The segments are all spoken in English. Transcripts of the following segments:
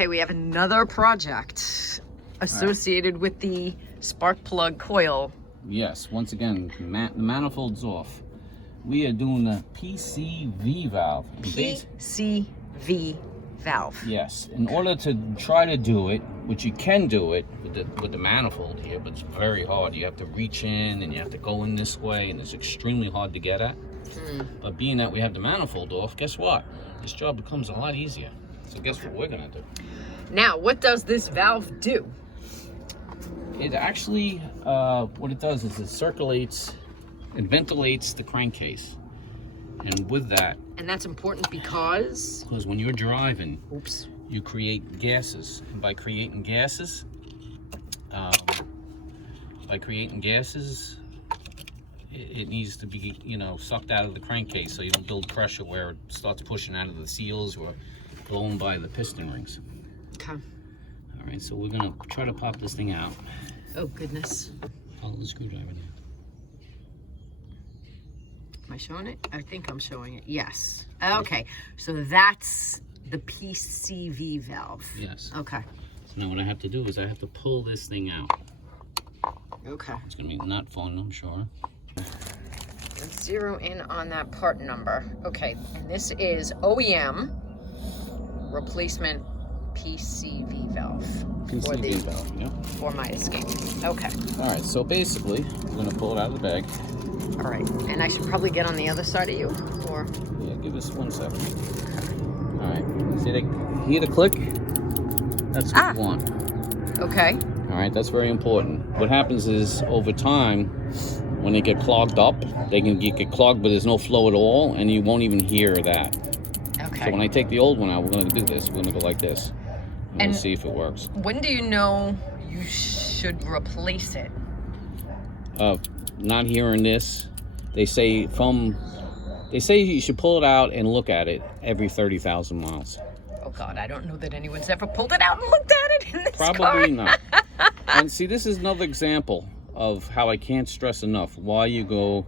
Okay, we have another project associated with the spark plug coil. Yes, once again, the manifold's off. We are doing the PCV valve. PCV valve. Yes, in order to try to do it, which you can do it with the manifold here, but it's very hard. You have to reach in and you have to go in this way, and it's extremely hard to get at. But being that we have the manifold off, guess what? This job becomes a lot easier. So guess what we're gonna do? Now, what does this valve do? It actually, what it does is it circulates and ventilates the crankcase. And with that... And that's important because... Because when you're driving, you create gases. And by creating gases, it needs to be, you know, sucked out of the crankcase so you don't build pressure where it starts pushing out of the seals or blowing by the piston rings. Okay. All right, so we're gonna try to pop this thing out. Oh, goodness. Follow the screwdriver now. Am I showing it? I think I'm showing it. Yes. Okay. So that's the PCV valve. Yes. Okay. So now what I have to do is I have to pull this thing out. Okay. It's gonna be not fun, I'm sure. Let's zero in on that part number. Okay. And this is OEM replacement PCV valve. PCV valve, yeah. For my escape. Okay. All right, so basically, we're gonna pull it out of the bag. All right, and I should probably get on the other side of you, or? Yeah, give us 1 second. All right, hear the click? That's what you want. Okay. All right, that's very important. What happens is, over time, when they get clogged up, they can get clogged, but there's no flow at all, and you won't even hear that. Okay. So when I take the old one out, we're gonna do this. We're gonna go like this. And we'll see if it works. When do you know you should replace it? Not hearing this. They say you should pull it out and look at it every 30,000 miles. Oh God, I don't know that anyone's ever pulled it out and looked at it in this car. Probably not. And see, this is another example of how I can't stress enough why you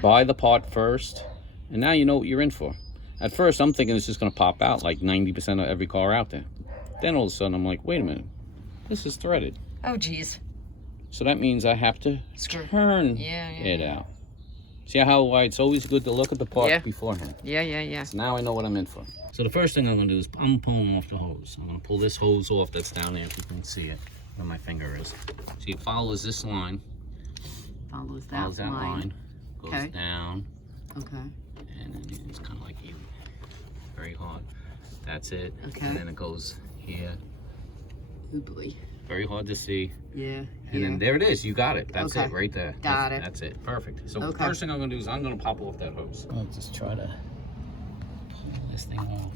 buy the part first, and now you know what you're in for. At first, I'm thinking it's just going to pop out like 90% of every car out there. Then all of a sudden, I'm like, wait a minute, this is threaded. Oh, geez. So that means I have to turn it out. See how it's always good to look at the part beforehand? Yeah. So now I know what I'm in for. So the first thing I'm going to do is I'm pulling off the hose. I'm going to pull this hose off that's down there, if you can see it, where my finger is. See, it follows this line. Follows that line. Goes down. Okay. And then it's kind of like very hard. That's it. Okay. And then it goes here. Oh boy. Very hard to see. Yeah. And then there it is. You got it. That's it right there. Got it. That's it. Perfect. So the first thing I'm going to do is I'm going to pop off that hose. I'll just try to pull this thing off.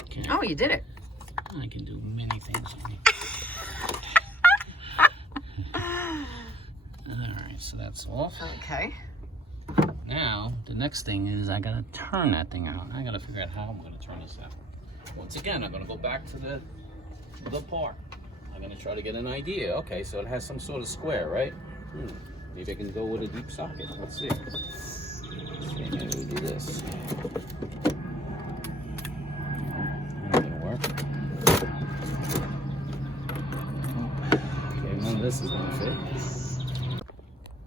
Okay. Oh, you did it. I can do many things. Alright, so that's off. Okay. Now, the next thing is I gotta turn that thing out. I gotta figure out how I'm gonna turn this out. Once again, I'm gonna go back to the part. I'm gonna try to get an idea. Okay, so it has some sort of square, right? Maybe I can go with a deep socket. Let's see. Okay, maybe we'll do this. This is gonna fit.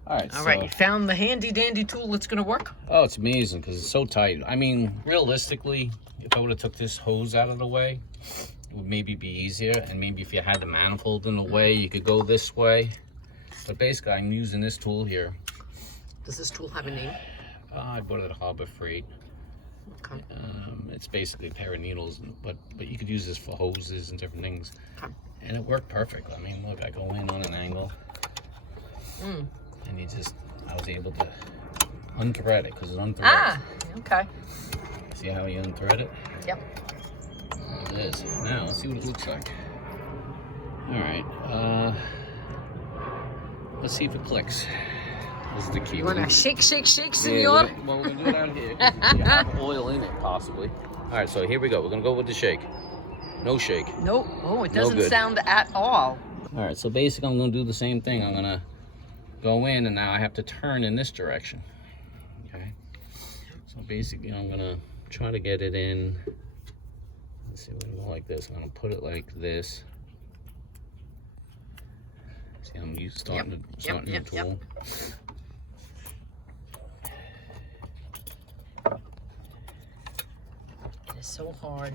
All right, you found the handy dandy tool that's gonna work? Oh, it's amazing because it's so tight. I mean, realistically, if I would have took this hose out of the way, it would maybe be easier. And maybe if you had the manifold in the way, you could go this way. But basically, I'm using this tool here. Does this tool have a name? I bought it at Harbor Freight. Okay. It's basically a pair of needles, but you could use this for hoses and different things. Okay. And it worked perfect. I mean, look, I go in on an angle. And I was able to unthread it because it's unthreaded. Ah, okay. See how you unthread it? Yep. There it is. Now, let's see what it looks like. All right. Let's see if it clicks. This is the key. You want to shake, senor? Yeah, well, we're going to do it out here. You have oil in it, possibly. All right, so here we go. We're going to go with the shake. No shake. Nope. Oh, it No doesn't good. sound at all. All right, so basically I'm gonna do the same thing. I'm gonna go in and now I have to turn in this direction. Okay. So basically I'm gonna try to get it in. Let's see, what I go like this. I'm gonna put it like this. See, I'm starting the tool. It's so hard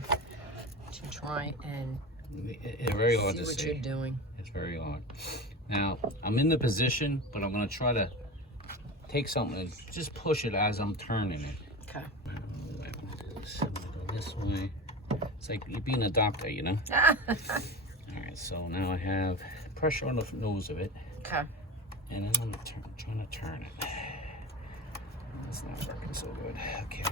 to try and It's very hard see to what see. you're doing. It's very hard. Now, I'm in the position, but I'm gonna try to take something and just push it as I'm turning it. Okay. I'm gonna do this. I'm gonna go this way. It's like you're being a doctor, you know? All right, so now I have pressure on the nose of it. Okay. And then I'm trying to turn it. It's not working so good. Okay.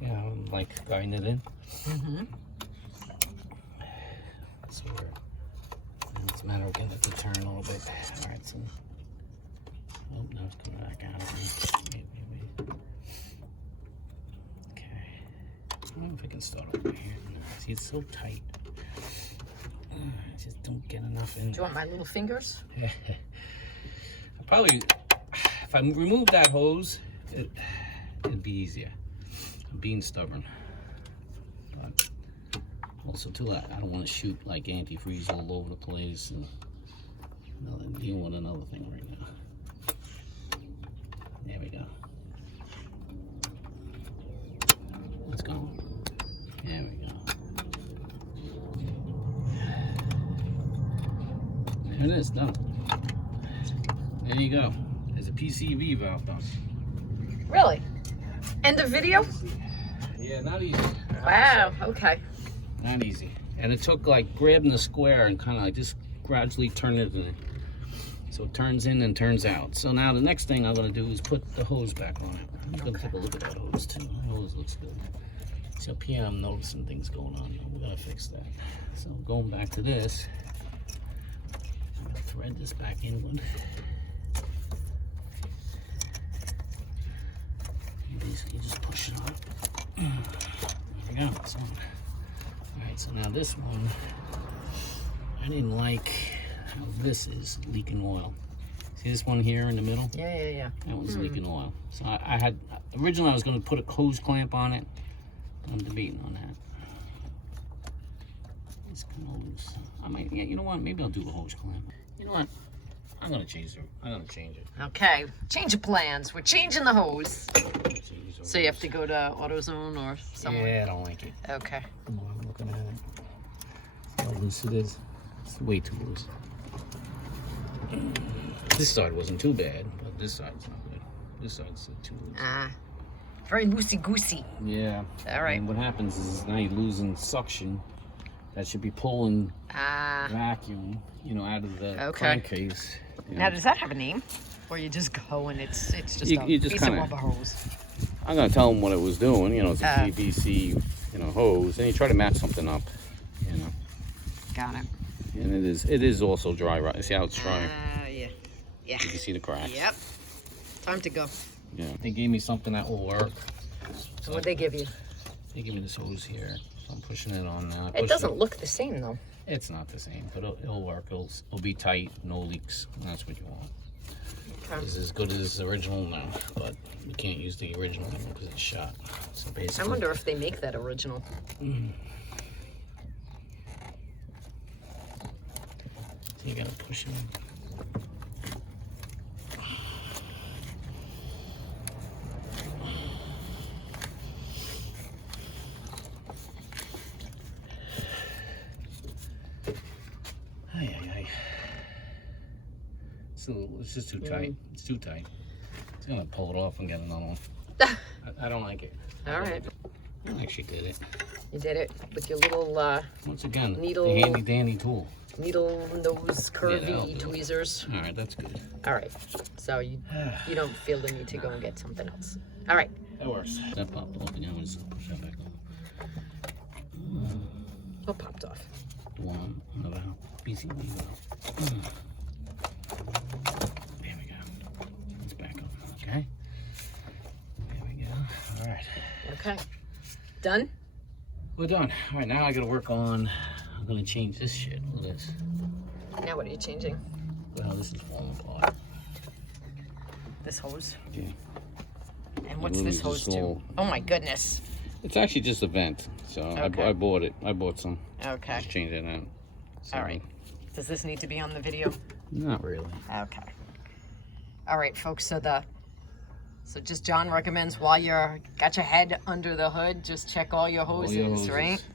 Yeah, I'm like guiding it in. Mm-hmm. So it's a matter of getting it to turn a little bit. All right, so. Oh, now it's coming back out. Wait. Okay. I don't know if I can start over here. See, it's so tight. I just don't get enough in. Do you want my little fingers? Probably, if I remove that hose, it'd be easier. I'm being stubborn. But also, too, I don't want to shoot like antifreeze all over the place. And I'm dealing with another thing right now. There we go. Let's go. There we go. There it is, done. There you go. There's a PCV valve done. Really? End of video? Yeah, not easy. Wow, okay. Not easy. And it took like grabbing the square and kind of like just gradually turn it in. So it turns in and turns out. So now the next thing I'm going to do is put the hose back on it. I'm going to take a look at that hose too. The hose looks good. See up here I'm noticing things going on. We're going to fix that. So going back to this, I'm going to thread this back inward. You basically just push it up. There we go. That's one. Alright, so now this one, I didn't like how this is leaking oil. See this one here in the middle? Yeah. That one's leaking oil. So I had, originally I was going to put a hose clamp on it. I'm debating on that. It's kind of loose. I might, yeah, you know what? Maybe I'll do a hose clamp. You know what? I'm going to change it. I'm going to change it. Okay, change of plans. We're changing the hose. Change the So you have hose. to go to AutoZone or somewhere? Yeah, I don't like it. Okay. Come on, I'm looking at it. How loose it is. It's way too loose. This side wasn't too bad, but this side's not good. This side's too loose. Ah, very loosey-goosey. Yeah. All right. And what happens is now you're losing suction that should be pulling Ah. vacuum, you know, out of the Okay. crankcase. You Now, know. does that have a name? Or you just go and it's just You- a you just piece kinda- of rubber hose? I'm gonna tell him what it was doing. You know, it's a Ah. PVC, you know, hose, and you try to match something up. You know, Got it. and it is also dry. Right? See how it's dry? Yeah. You can see the cracks. Yep. Time to go. Yeah. They gave me something that will work. So what'd they give you? They give me this hose here. So I'm pushing it on now. It doesn't look the same though. It's not the same, but it'll work. It'll be tight, no leaks. And that's what you want. Okay. Is as good as the original now, but you can't use the original because it's shot. So basically, I wonder if they make that original. So you gotta push it in. Ay. It's just too tight. It's too tight. It's gonna pull it off and get another one. I don't like it. All right. I actually did it. You did it with your little Once again, Needle. the handy dandy tool. needle nose that'll do curvy it. tweezers. All right, that's good. All right. So you don't feel the need to go and get something else. All right. That works. That popped off again. Let's push that back on. Oh, popped off. One of our PCV valve. There we go. Let's back up. Okay. There we go. All right. Okay. Done? We're done. All right, now I gotta work on, I'm gonna change this shit. Look at this. Now what are you changing? Well, this is falling apart. This hose? Yeah. And what's this hose to? Oh my goodness. It's actually just a vent. So Okay. I bought it. I bought some. Okay. Just change it out. So, All right. Does this need to be on the video? Not really. Okay. All right, folks. So just John recommends while you're got your head under the hood, just check all your hoses, right?